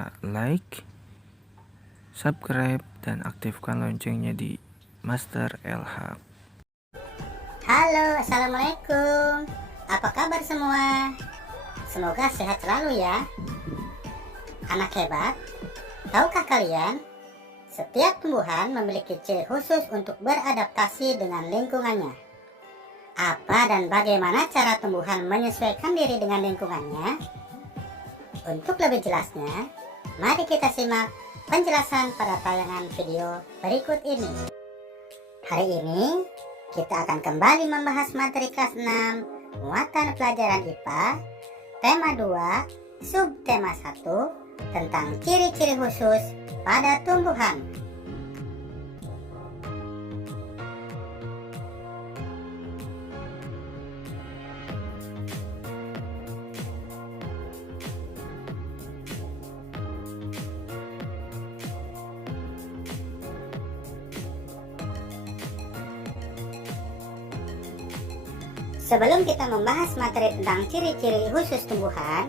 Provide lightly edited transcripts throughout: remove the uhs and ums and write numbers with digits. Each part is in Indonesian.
lupa like, subscribe, dan aktifkan loncengnya di Master LH. Halo, assalamualaikum. Apa kabar semua? Semoga sehat selalu ya. Anak hebat, tahukah kalian? Setiap tumbuhan memiliki ciri khusus untuk beradaptasi dengan lingkungannya. Apa dan bagaimana cara tumbuhan menyesuaikan diri dengan lingkungannya? Untuk lebih jelasnya, mari kita simak penjelasan pada tayangan video berikut ini. Hari ini, kita akan kembali membahas materi kelas 6, muatan pelajaran IPA, tema 2, subtema 1, tentang ciri-ciri khusus pada tumbuhan. Sebelum kita membahas materi tentang ciri-ciri khusus tumbuhan,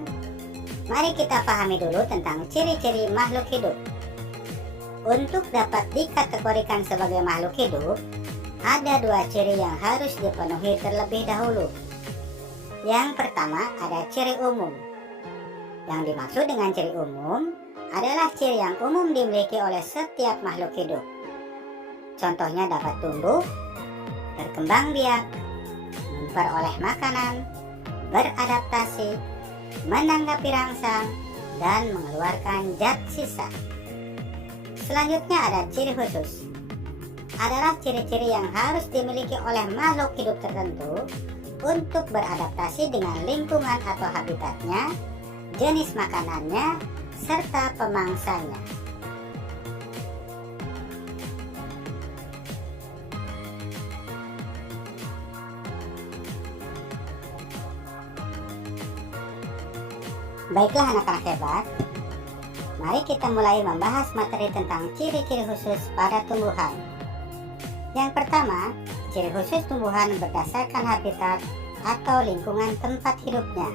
mari kita pahami dulu tentang ciri-ciri makhluk hidup. Untuk dapat dikategorikan sebagai makhluk hidup, ada dua ciri yang harus dipenuhi terlebih dahulu. Yang pertama ada ciri umum. Yang dimaksud dengan ciri umum adalah ciri yang umum dimiliki oleh setiap makhluk hidup. Contohnya dapat tumbuh, berkembang biak, memperoleh makanan, beradaptasi, menanggapi rangsang, dan mengeluarkan zat sisa. Selanjutnya ada ciri khusus. Adalah ciri-ciri yang harus dimiliki oleh makhluk hidup tertentu untuk beradaptasi dengan lingkungan atau habitatnya, jenis makanannya, serta pemangsanya. Baiklah anak-anak hebat, mari kita mulai membahas materi tentang ciri-ciri khusus pada tumbuhan. Yang pertama, ciri khusus tumbuhan berdasarkan habitat atau lingkungan tempat hidupnya.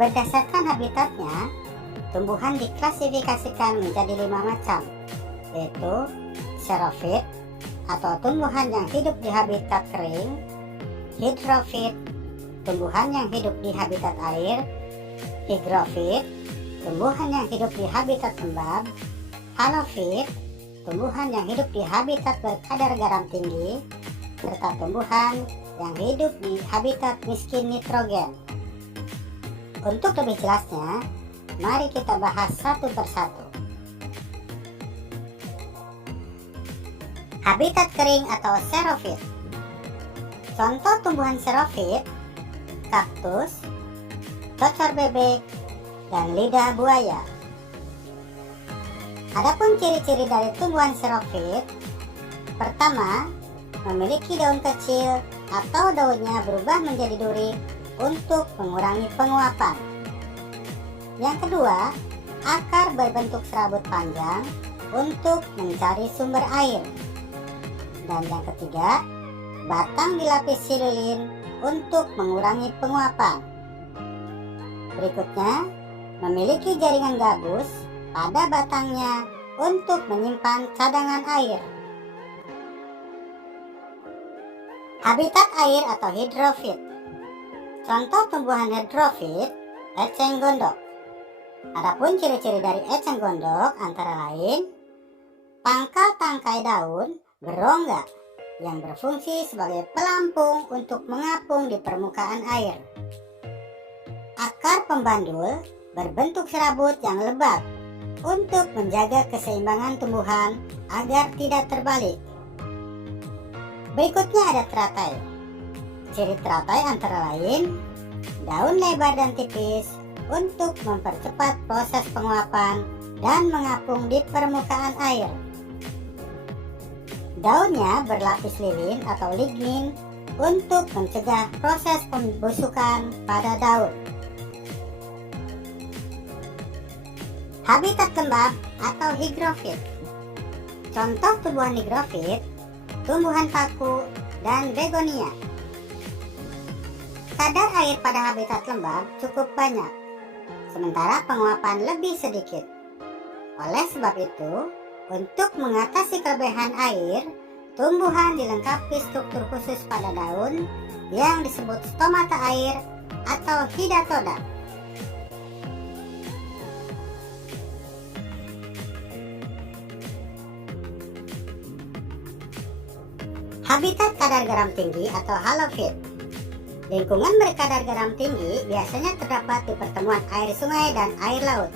Berdasarkan habitatnya, tumbuhan diklasifikasikan menjadi 5 macam, yaitu xerofit atau tumbuhan yang hidup di habitat kering, hidrofit, tumbuhan yang hidup di habitat air, higrofit, tumbuhan yang hidup di habitat lembab, halofit, tumbuhan yang hidup di habitat berkadar garam tinggi, serta tumbuhan yang hidup di habitat miskin nitrogen. Untuk lebih jelasnya, mari kita bahas satu persatu. Habitat kering atau xerofit. Contoh tumbuhan xerofit, kaktus, cocor bebek, dan lidah buaya. Adapun ciri-ciri dari tumbuhan xerofit, pertama, memiliki daun kecil atau daunnya berubah menjadi duri untuk mengurangi penguapan. Yang kedua, akar berbentuk serabut panjang untuk mencari sumber air. Dan yang ketiga, batang dilapisi lilin untuk mengurangi penguapan. Berikutnya, memiliki jaringan gabus pada batangnya untuk menyimpan cadangan air. Habitat air atau hidrofit. Contoh tumbuhan hidrofit, eceng gondok. Adapun ciri-ciri dari eceng gondok antara lain, pangkal tangkai daun berongga yang berfungsi sebagai pelampung untuk mengapung di permukaan air. Akar pembandul berbentuk serabut yang lebat untuk menjaga keseimbangan tumbuhan agar tidak terbalik. Berikutnya ada teratai. Ciri teratai antara lain, daun lebar dan tipis untuk mempercepat proses penguapan dan mengapung di permukaan air. Daunnya berlapis lilin atau lignin untuk mencegah proses pembusukan pada daun. Habitat lembab atau higrofit. Contoh tumbuhan higrofit, tumbuhan paku, dan begonia. Kadar air pada habitat lembab cukup banyak, sementara penguapan lebih sedikit. Oleh sebab itu, untuk mengatasi kelebihan air, tumbuhan dilengkapi struktur khusus pada daun yang disebut stomata air atau hidatoda. Habitat kadar garam tinggi atau halofit. Lingkungan berkadar garam tinggi biasanya terdapat di pertemuan air sungai dan air laut,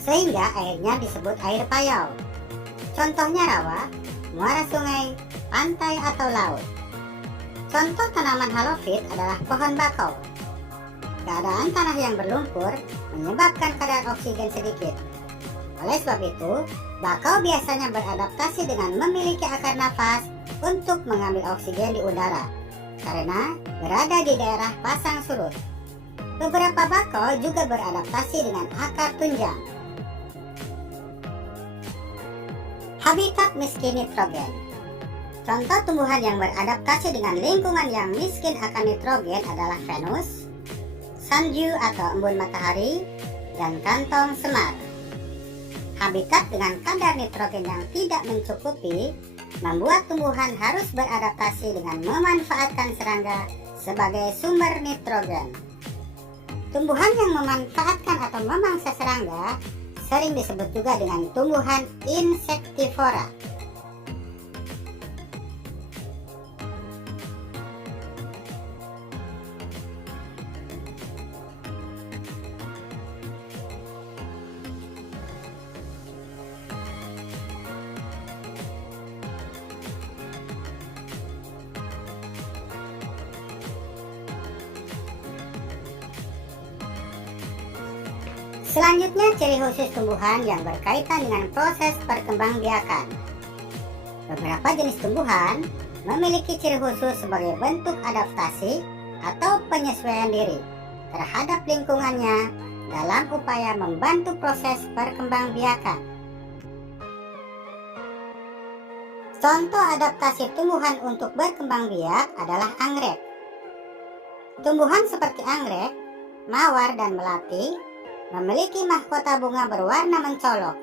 sehingga airnya disebut air payau. Contohnya rawa, muara sungai, pantai atau laut. Contoh tanaman halofit adalah pohon bakau. Keadaan tanah yang berlumpur menyebabkan kadar oksigen sedikit. Oleh sebab itu, bakau biasanya beradaptasi dengan memiliki akar nafas untuk mengambil oksigen di udara, karena berada di daerah pasang surut. Beberapa bakau juga beradaptasi dengan akar tunjang. Habitat miskin nitrogen. Contoh tumbuhan yang beradaptasi dengan lingkungan yang miskin akan nitrogen adalah Venus, Sanju atau embun matahari, dan kantong semar. Habitat dengan kadar nitrogen yang tidak mencukupi membuat tumbuhan harus beradaptasi dengan memanfaatkan serangga sebagai sumber nitrogen. Tumbuhan yang memanfaatkan atau memangsa serangga sering disebut juga dengan tumbuhan insektivora. Selanjutnya, ciri khusus tumbuhan yang berkaitan dengan proses perkembangbiakan. Beberapa jenis tumbuhan memiliki ciri khusus sebagai bentuk adaptasi atau penyesuaian diri terhadap lingkungannya dalam upaya membantu proses perkembangbiakan. Contoh adaptasi tumbuhan untuk berkembang biak adalah anggrek. Tumbuhan seperti anggrek, mawar, dan melati memiliki mahkota bunga berwarna mencolok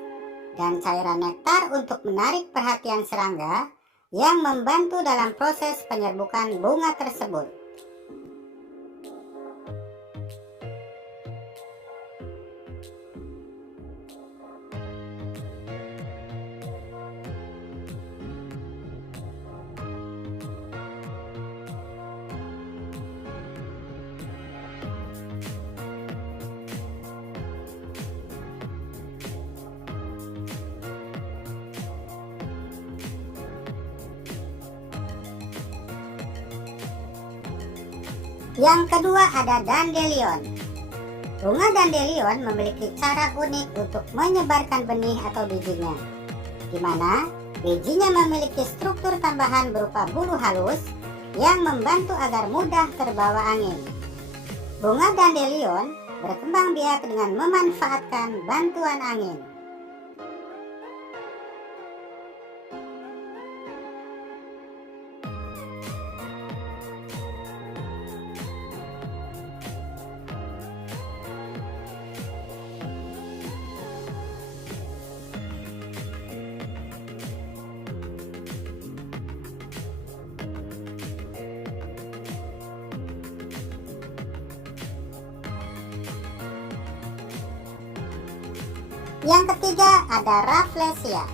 dan cairan nektar untuk menarik perhatian serangga yang membantu dalam proses penyerbukan bunga tersebut. Yang kedua ada dandelion. Bunga dandelion memiliki cara unik untuk menyebarkan benih atau bijinya, di mana bijinya memiliki struktur tambahan berupa bulu halus yang membantu agar mudah terbawa angin. Bunga dandelion berkembang biak dengan memanfaatkan bantuan angin. Yang ketiga ada Rafflesia.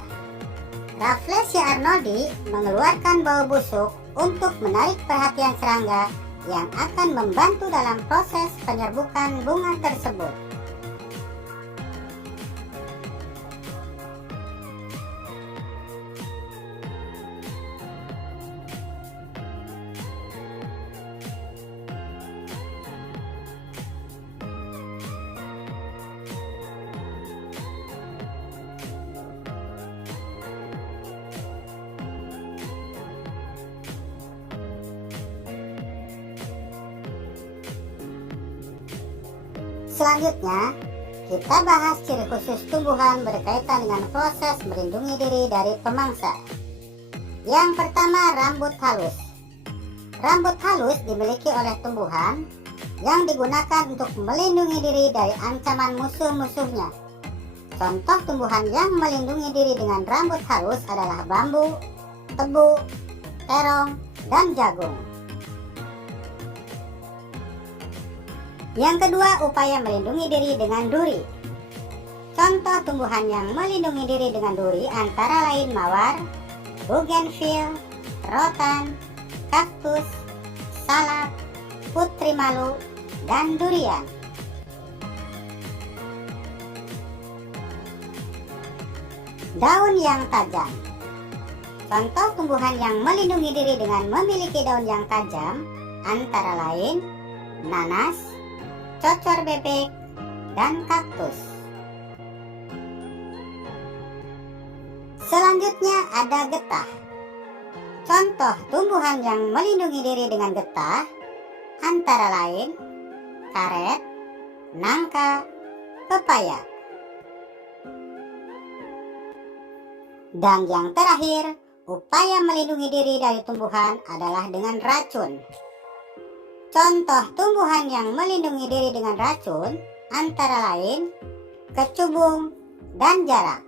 Rafflesia arnoldi mengeluarkan bau busuk untuk menarik perhatian serangga yang akan membantu dalam proses penyerbukan bunga tersebut. Selanjutnya, kita bahas ciri khusus tumbuhan berkaitan dengan proses melindungi diri dari pemangsa. Yang pertama, rambut halus. Rambut halus dimiliki oleh tumbuhan yang digunakan untuk melindungi diri dari ancaman musuh-musuhnya. Contoh tumbuhan yang melindungi diri dengan rambut halus adalah bambu, tebu, terong, dan jagung. Yang kedua, upaya melindungi diri dengan duri. Contoh tumbuhan yang melindungi diri dengan duri antara lain mawar, bougainville, rotan, kaktus, salak, putri malu, dan durian. Daun yang tajam. Contoh tumbuhan yang melindungi diri dengan memiliki daun yang tajam antara lain nanas, cocor bebek, dan kaktus. Selanjutnya ada getah. Contoh tumbuhan yang melindungi diri dengan getah antara lain karet, nangka, pepaya. Dan yang terakhir, upaya melindungi diri dari tumbuhan adalah dengan racun. Contoh tumbuhan yang melindungi diri dengan racun antara lain kecubung dan jarak.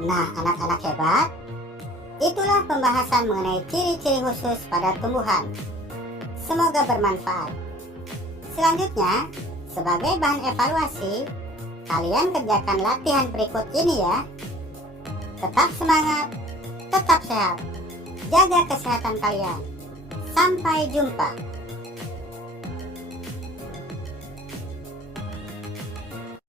Nah, anak-anak hebat, itulah pembahasan mengenai ciri-ciri khusus pada tumbuhan. Semoga bermanfaat. Selanjutnya, sebagai bahan evaluasi, kalian kerjakan latihan berikut ini ya. Tetap semangat, tetap sehat, jaga kesehatan kalian. Sampai jumpa.